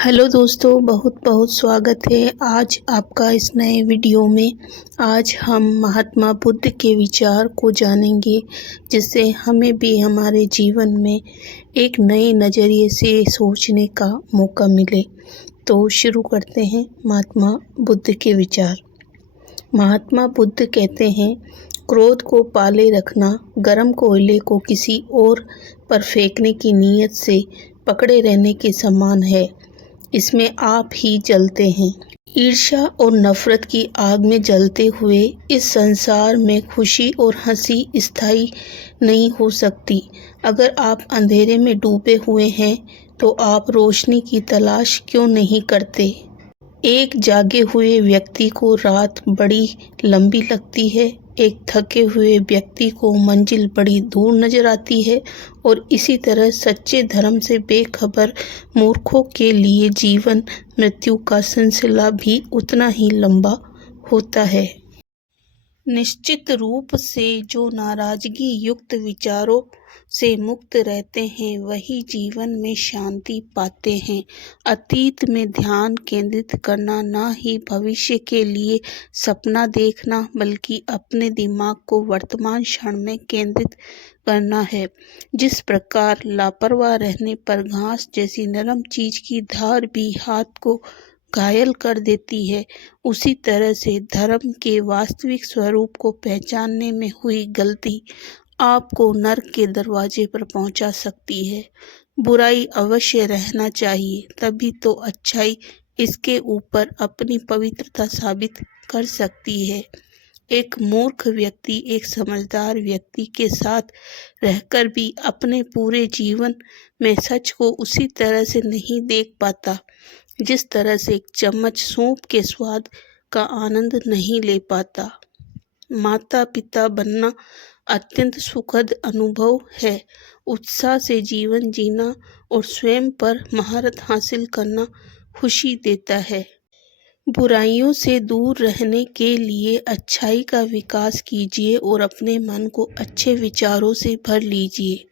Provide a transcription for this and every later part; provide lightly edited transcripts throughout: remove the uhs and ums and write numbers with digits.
Hello दोस्तों, बहुत बहुत स्वागत है आज आपका इस नए वीडियो में। आज हम महात्मा बुद्ध के विचार को जानेंगे, जिससे हमें भी हमारे जीवन में एक नए नज़रिए से सोचने का मौका मिले। तो शुरू करते हैं महात्मा बुद्ध के विचार। महात्मा बुद्ध कहते हैं, क्रोध को पाले रखना गर्म कोयले को किसी और पर फेंकने की नीयत से पकड़े रहने के समान है। इसमें आप ही जलते हैं। ईर्ष्या और नफरत की आग में जलते हुए इस संसार में खुशी और हंसी स्थायी नहीं हो सकती। अगर आप अंधेरे में डूबे हुए हैं तो आप रोशनी की तलाश क्यों नहीं करते? एक जागे हुए व्यक्ति को रात बड़ी लंबी लगती है, एक थके हुए व्यक्ति को मंजिल बड़ी दूर नजर आती है, और इसी तरह सच्चे धर्म से बेखबर मूर्खों के लिए जीवन मृत्यु का सिलसिला भी उतना ही लंबा होता है। निश्चित रूप से जो नाराजगी युक्त विचारों से मुक्त रहते हैं वही जीवन में शांति पाते हैं। अतीत में ध्यान केंद्रित करना ना ही भविष्य के लिए सपना देखना, बल्कि अपने दिमाग को वर्तमान क्षण में केंद्रित करना है। जिस प्रकार लापरवाह रहने पर घास जैसी नरम चीज की धार भी हाथ को घायल कर देती है, उसी तरह से धर्म के वास्तविक स्वरूप को पहचानने में हुई गलती आपको नर्क के दरवाजे पर पहुंचा सकती है। बुराई अवश्य रहना चाहिए, तभी तो अच्छाई इसके ऊपर अपनी पवित्रता साबित कर सकती है। एक मूर्ख व्यक्ति एक समझदार व्यक्ति के साथ रहकर भी अपने पूरे जीवन में सच को उसी तरह से नहीं देख पाता जिस तरह से एक चम्मच सूप के स्वाद का आनंद नहीं ले पाता। माता पिता बनना अत्यंत सुखद अनुभव है। उत्साह से जीवन जीना और स्वयं पर महारत हासिल करना खुशी देता है। बुराइयों से दूर रहने के लिए अच्छाई का विकास कीजिए और अपने मन को अच्छे विचारों से भर लीजिए।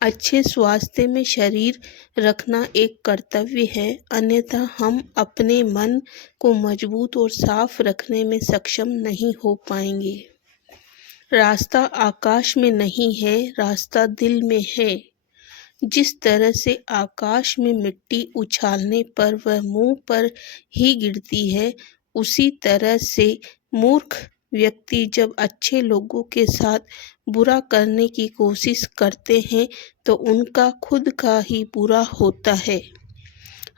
अच्छे स्वास्थ्य में शरीर रखना एक कर्तव्य है, अन्यथा हम अपने मन को मजबूत और साफ रखने में सक्षम नहीं हो पाएंगे। रास्ता आकाश में नहीं है, रास्ता दिल में है। जिस तरह से आकाश में मिट्टी उछालने पर वह मुंह पर ही गिरती है, उसी तरह से मूर्ख व्यक्ति जब अच्छे लोगों के साथ बुरा करने की कोशिश करते हैं तो उनका खुद का ही बुरा होता है।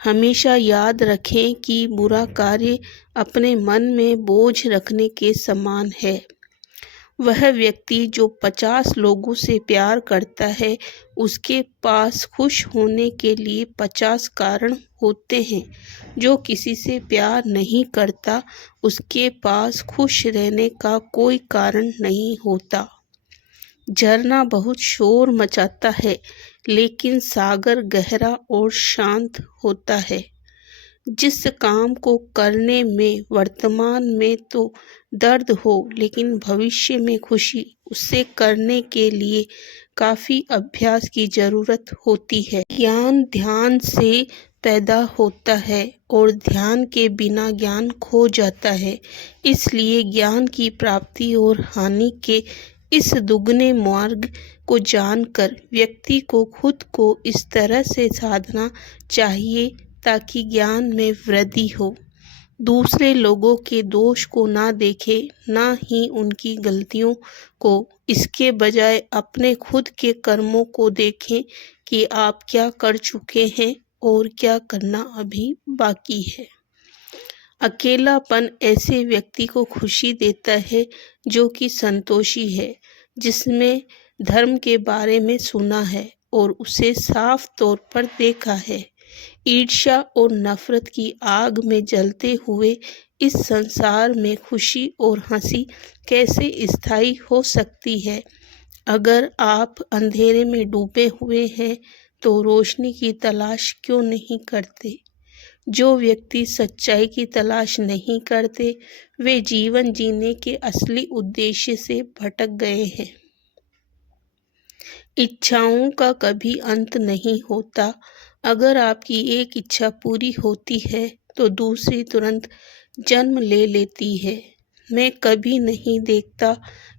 हमेशा याद रखें कि बुरा कार्य अपने मन में बोझ रखने के समान है। वह व्यक्ति जो 50 लोगों से प्यार करता है, उसके पास खुश होने के लिए 50 कारण होते हैं। जो किसी से प्यार नहीं करता, उसके पास खुश रहने का कोई कारण नहीं होता। झरना बहुत शोर मचाता है, लेकिन सागर गहरा और शांत होता है। जिस काम को करने में वर्तमान में तो दर्द हो, लेकिन भविष्य में खुशी, उसे करने के लिए काफी अभ्यास की जरूरत होती है। ज्ञान ध्यान से पैदा होता है और ध्यान के बिना ज्ञान खो जाता है। इसलिए ज्ञान की प्राप्ति और हानि के इस दुगने मार्ग को जानकर व्यक्ति को खुद को इस तरह से साधना चाहिए ताकि ज्ञान में वृद्धि हो। दूसरे लोगों के दोष को ना देखे, ना ही उनकी गलतियों को, इसके बजाय अपने खुद के कर्मों को देखें कि आप क्या कर चुके हैं और क्या करना अभी बाकी है। अकेलापन ऐसे व्यक्ति को खुशी देता है जो कि संतोषी है, जिसमें धर्म के बारे में सुना है और उसे साफ तौर पर देखा है। ईर्ष्या और नफरत की आग में जलते हुए इस संसार में खुशी और हंसी कैसे स्थायी हो सकती है? अगर आप अंधेरे में डूबे हुए हैं तो रोशनी की तलाश क्यों नहीं करते? जो व्यक्ति सच्चाई की तलाश नहीं करते, वे जीवन जीने के असली उद्देश्य से भटक गए हैं। इच्छाओं का कभी अंत नहीं होता, अगर आपकी एक इच्छा पूरी होती है तो दूसरी तुरंत जन्म ले लेती है। मैं कभी नहीं देखता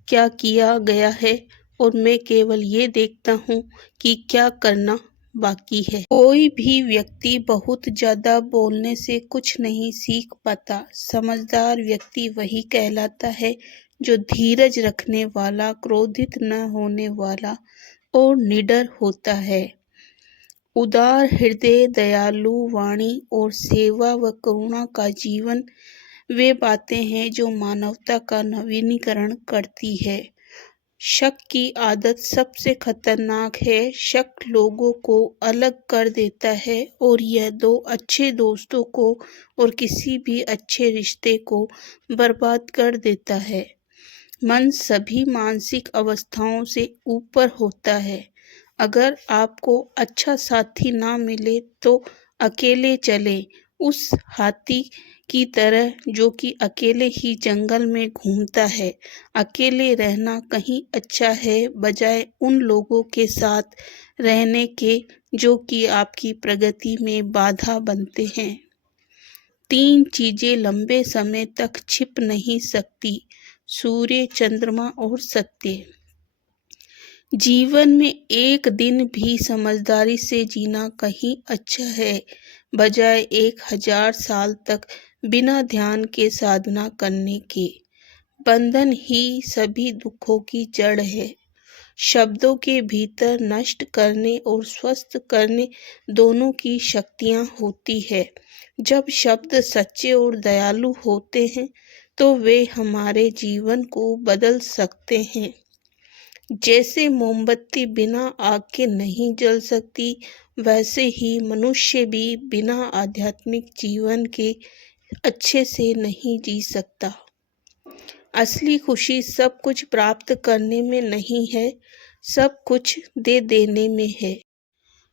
क्या किया गया है और मैं केवल ये देखता हूँ कि क्या करना बाकी है। कोई भी व्यक्ति बहुत ज़्यादा बोलने से कुछ नहीं सीख पाता। समझदार व्यक्ति वही कहलाता है जो धीरज रखने वाला, क्रोधित न होने वाला और निडर होता है। उदार हृदय, दयालु वाणी और सेवा व करुणा का जीवन वे बातें हैं जो मानवता का नवीनीकरण करती है। शक की आदत सबसे खतरनाक है। शक लोगों को अलग कर देता है और यह दो अच्छे दोस्तों को और किसी भी अच्छे रिश्ते को बर्बाद कर देता है। मन सभी मानसिक अवस्थाओं से ऊपर होता है। अगर आपको अच्छा साथी ना मिले तो अकेले चलें, उस हाथी की तरह जो कि अकेले ही जंगल में घूमता है। अकेले रहना कहीं अच्छा है बजाय उन लोगों के साथ रहने के जो कि आपकी प्रगति में बाधा बनते हैं। 3 चीजें लंबे समय तक छिप नहीं सकती: सूर्य, चंद्रमा और सत्य। जीवन में एक दिन भी समझदारी से जीना कहीं अच्छा है बजाय 1000 साल तक बिना ध्यान के साधना करने के। बंधन ही सभी दुखों की जड़ है। शब्दों के भीतर नष्ट करने और स्वस्थ करने दोनों की शक्तियाँ होती है। जब शब्द सच्चे और दयालु होते हैं तो वे हमारे जीवन को बदल सकते हैं। जैसे मोमबत्ती बिना आग के नहीं जल सकती, वैसे ही मनुष्य भी बिना आध्यात्मिक जीवन के अच्छे से नहीं जी सकता। असली खुशी सब कुछ प्राप्त करने में नहीं है, सब कुछ दे देने में है।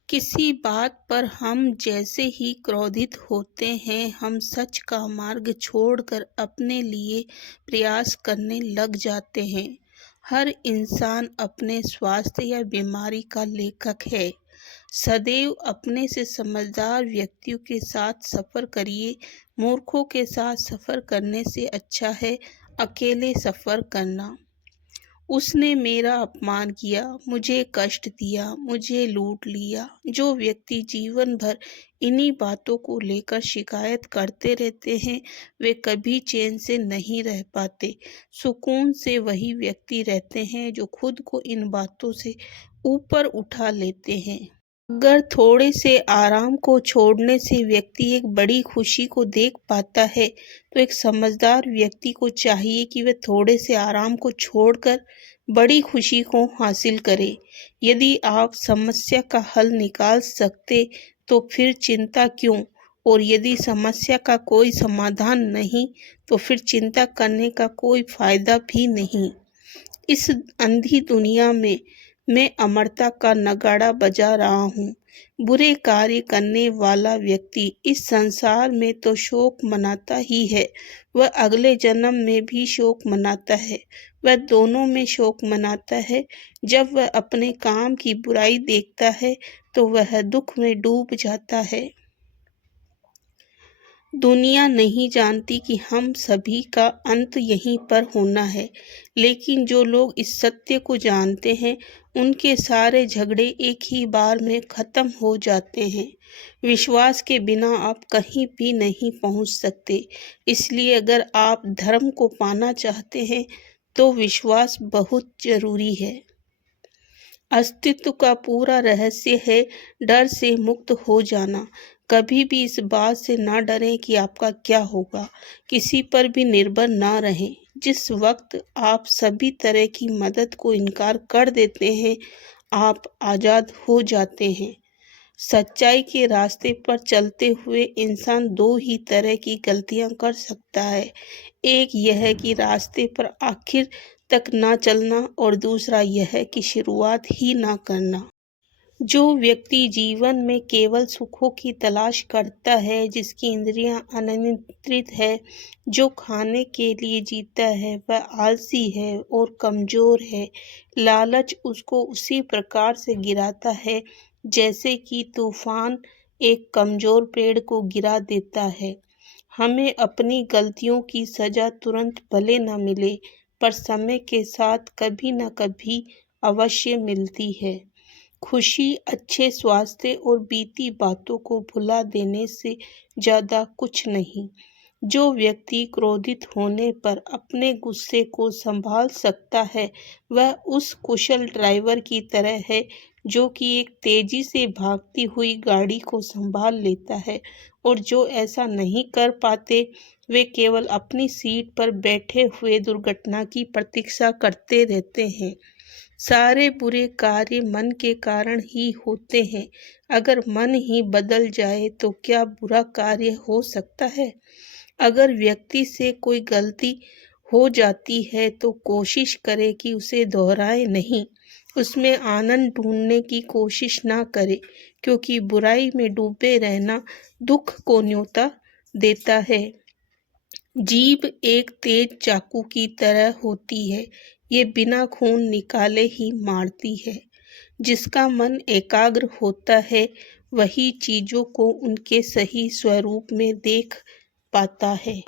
किसी बात पर हम जैसे ही क्रोधित होते हैं, हम सच का मार्ग छोड़कर अपने लिए प्रयास करने लग जाते हैं। हर इंसान अपने स्वास्थ्य या बीमारी का लेखक है। सदैव अपने से समझदार व्यक्तियों के साथ सफ़र करिए। मूर्खों के साथ सफ़र करने से अच्छा है अकेले सफ़र करना। उसने मेरा अपमान किया, मुझे कष्ट दिया, मुझे लूट लिया। जो व्यक्ति जीवन भर इन्हीं बातों को लेकर शिकायत करते रहते हैं, वे कभी चैन से नहीं रह पाते। सुकून से वही व्यक्ति रहते हैं जो खुद को इन बातों से ऊपर उठा लेते हैं। अगर थोड़े से आराम को छोड़ने से व्यक्ति एक बड़ी खुशी को देख पाता है, तो एक समझदार व्यक्ति को चाहिए कि वह थोड़े से आराम को छोड़कर बड़ी खुशी को हासिल करे। यदि आप समस्या का हल निकाल सकते तो फिर चिंता क्यों? और यदि समस्या का कोई समाधान नहीं, तो फिर चिंता करने का कोई फायदा भी नहीं। इस अंधी दुनिया में मैं अमरता का नगाड़ा बजा रहा हूँ। बुरे कार्य करने वाला व्यक्ति इस संसार में तो शोक मनाता ही है, वह अगले जन्म में भी शोक मनाता है। वह दोनों में शोक मनाता है। जब वह अपने काम की बुराई देखता है तो वह दुख में डूब जाता है। दुनिया नहीं जानती कि हम सभी का अंत यहीं पर होना है, लेकिन जो लोग इस सत्य को जानते हैं, उनके सारे झगड़े एक ही बार में खत्म हो जाते हैं। विश्वास के बिना आप कहीं भी नहीं पहुंच सकते। इसलिए अगर आप धर्म को पाना चाहते हैं, तो विश्वास बहुत जरूरी है। अस्तित्व का पूरा रहस्य है डर से मुक्त हो जाना। कभी भी इस बात से ना डरें कि आपका क्या होगा। किसी पर भी निर्भर ना रहें। जिस वक्त आप सभी तरह की मदद को इनकार कर देते हैं, आप आज़ाद हो जाते हैं। सच्चाई के रास्ते पर चलते हुए इंसान 2 ही तरह की गलतियां कर सकता है। एक यह है कि रास्ते पर आखिर तक ना चलना और दूसरा यह है कि शुरुआत ही ना करना। जो व्यक्ति जीवन में केवल सुखों की तलाश करता है, जिसकी इंद्रियां अनियंत्रित है, जो खाने के लिए जीता है, वह आलसी है और कमज़ोर है। लालच उसको उसी प्रकार से गिराता है जैसे कि तूफान एक कमजोर पेड़ को गिरा देता है। हमें अपनी गलतियों की सजा तुरंत भले न मिले, पर समय के साथ कभी न कभी अवश्य मिलती है। खुशी, अच्छे स्वास्थ्य और बीती बातों को भुला देने से ज़्यादा कुछ नहीं। जो व्यक्ति क्रोधित होने पर अपने गुस्से को संभाल सकता है, वह उस कुशल ड्राइवर की तरह है जो कि एक तेजी से भागती हुई गाड़ी को संभाल लेता है, और जो ऐसा नहीं कर पाते, वे केवल अपनी सीट पर बैठे हुए दुर्घटना की प्रतीक्षा करते रहते हैं। सारे बुरे कार्य मन के कारण ही होते हैं। अगर मन ही बदल जाए तो क्या बुरा कार्य हो सकता है? अगर व्यक्ति से कोई गलती हो जाती है तो कोशिश करे कि उसे दोहराए नहीं, उसमें आनंद ढूंढने की कोशिश ना करे, क्योंकि बुराई में डूबे रहना दुख को न्योता देता है। जीभ एक तेज चाकू की तरह होती है, ये बिना खून निकाले ही मारती है। जिसका मन एकाग्र होता है, वही चीजों को उनके सही स्वरूप में देख पाता है।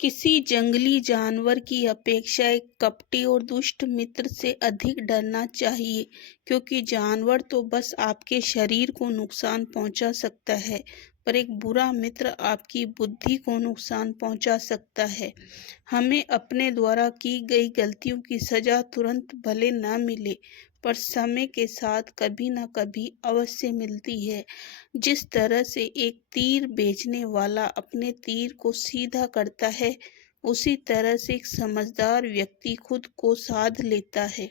किसी जंगली जानवर की अपेक्षा एक कपटी और दुष्ट मित्र से अधिक डरना चाहिए, क्योंकि जानवर तो बस आपके शरीर को नुकसान पहुंचा सकता है, पर एक बुरा मित्र आपकी बुद्धि को नुकसान पहुंचा सकता है। हमें अपने द्वारा की गई गलतियों की सजा तुरंत भले न मिले, पर समय के साथ कभी न कभी अवश्य मिलती है। जिस तरह से एक तीर बेचने वाला अपने तीर को सीधा करता है, उसी तरह से एक समझदार व्यक्ति खुद को साध लेता है।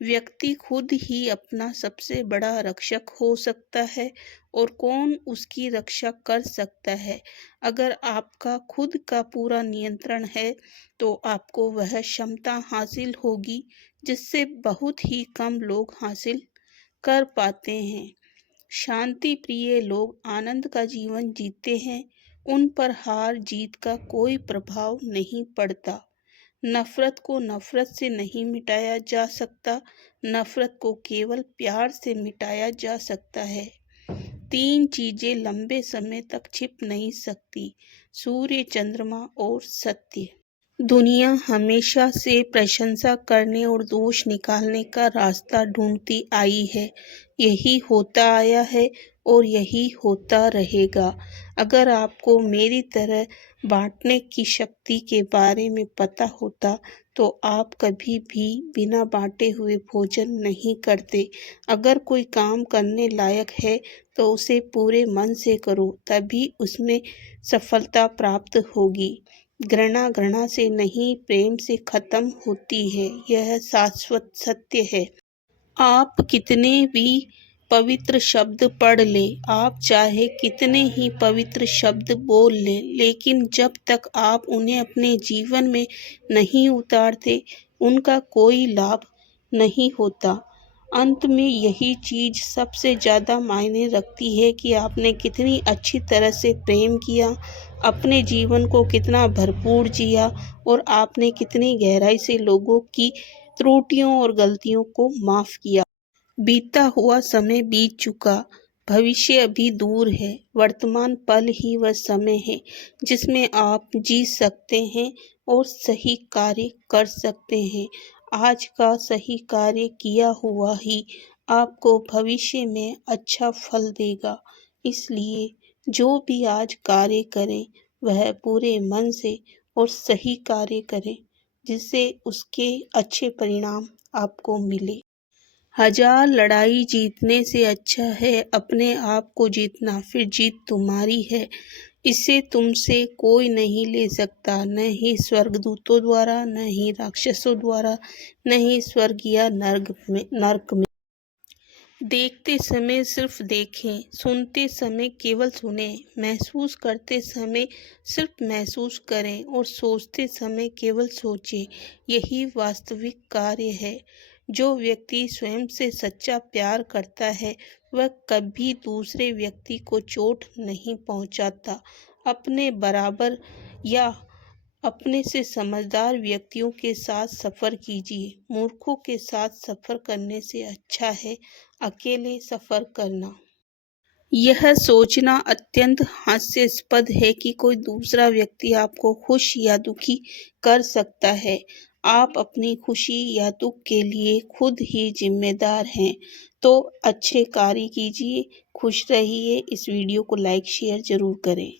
व्यक्ति खुद ही अपना सबसे बड़ा रक्षक हो सकता है, और कौन उसकी रक्षा कर सकता है? अगर आपका खुद का पूरा नियंत्रण है, तो आपको वह क्षमता हासिल होगी जिससे बहुत ही कम लोग हासिल कर पाते हैं। शांति प्रिय लोग आनंद का जीवन जीते हैं, उन पर हार जीत का कोई प्रभाव नहीं पड़ता। नफरत को नफरत से नहीं मिटाया जा सकता, नफरत को केवल प्यार से मिटाया जा सकता है। तीन चीजें लंबे समय तक छिप नहीं सकती: सूर्य, चंद्रमा और सत्य। दुनिया हमेशा से प्रशंसा करने और दोष निकालने का रास्ता ढूंढती आई है। यही होता आया है और यही होता रहेगा। अगर आपको मेरी तरह बांटने की शक्ति के बारे में पता होता, तो आप कभी भी बिना बांटे हुए भोजन नहीं करते। अगर कोई काम करने लायक है, तो उसे पूरे मन से करो, तभी उसमें सफलता प्राप्त होगी। घृणा घृणा से नहीं, प्रेम से खत्म होती है, यह शाश्वत सत्य है। आप कितने भी पवित्र शब्द पढ़ ले, आप चाहे कितने ही पवित्र शब्द बोल ले, लेकिन जब तक आप उन्हें अपने जीवन में नहीं उतारते, उनका कोई लाभ नहीं होता। अंत में यही चीज सबसे ज़्यादा मायने रखती है कि आपने कितनी अच्छी तरह से प्रेम किया, अपने जीवन को कितना भरपूर जिया, और आपने कितनी गहराई से लोगों की त्रुटियों और गलतियों को माफ किया। बीता हुआ समय बीत चुका, भविष्य अभी दूर है। वर्तमान पल ही वह समय है जिसमें आप जी सकते हैं और सही कार्य कर सकते हैं। आज का सही कार्य किया हुआ ही आपको भविष्य में अच्छा फल देगा। इसलिए जो भी आज कार्य करें, वह पूरे मन से और सही कार्य करें, जिससे उसके अच्छे परिणाम आपको मिले। हजार लड़ाई जीतने से अच्छा है अपने आप को जीतना, फिर जीत तुम्हारी है। इसे तुमसे कोई नहीं ले सकता, न ही स्वर्गदूतों द्वारा, न ही राक्षसों द्वारा, न ही स्वर्ग या नर्क में। देखते समय सिर्फ देखें, सुनते समय केवल सुने, महसूस करते समय सिर्फ महसूस करें, और सोचते समय केवल सोचें। यही वास्तविक कार्य है। जो व्यक्ति स्वयं से सच्चा प्यार करता है, वह कभी दूसरे व्यक्ति को चोट नहीं पहुंचाता। अपने बराबर या अपने से समझदार व्यक्तियों के साथ सफ़र कीजिए। मूर्खों के साथ सफ़र करने से अच्छा है अकेले सफ़र करना। यह सोचना अत्यंत हास्यास्पद है कि कोई दूसरा व्यक्ति आपको खुश या दुखी कर सकता है। आप अपनी खुशी या दुख के लिए खुद ही जिम्मेदार हैं। तो अच्छे कार्य कीजिए, खुश रहिए। इस वीडियो को लाइक शेयर ज़रूर करें।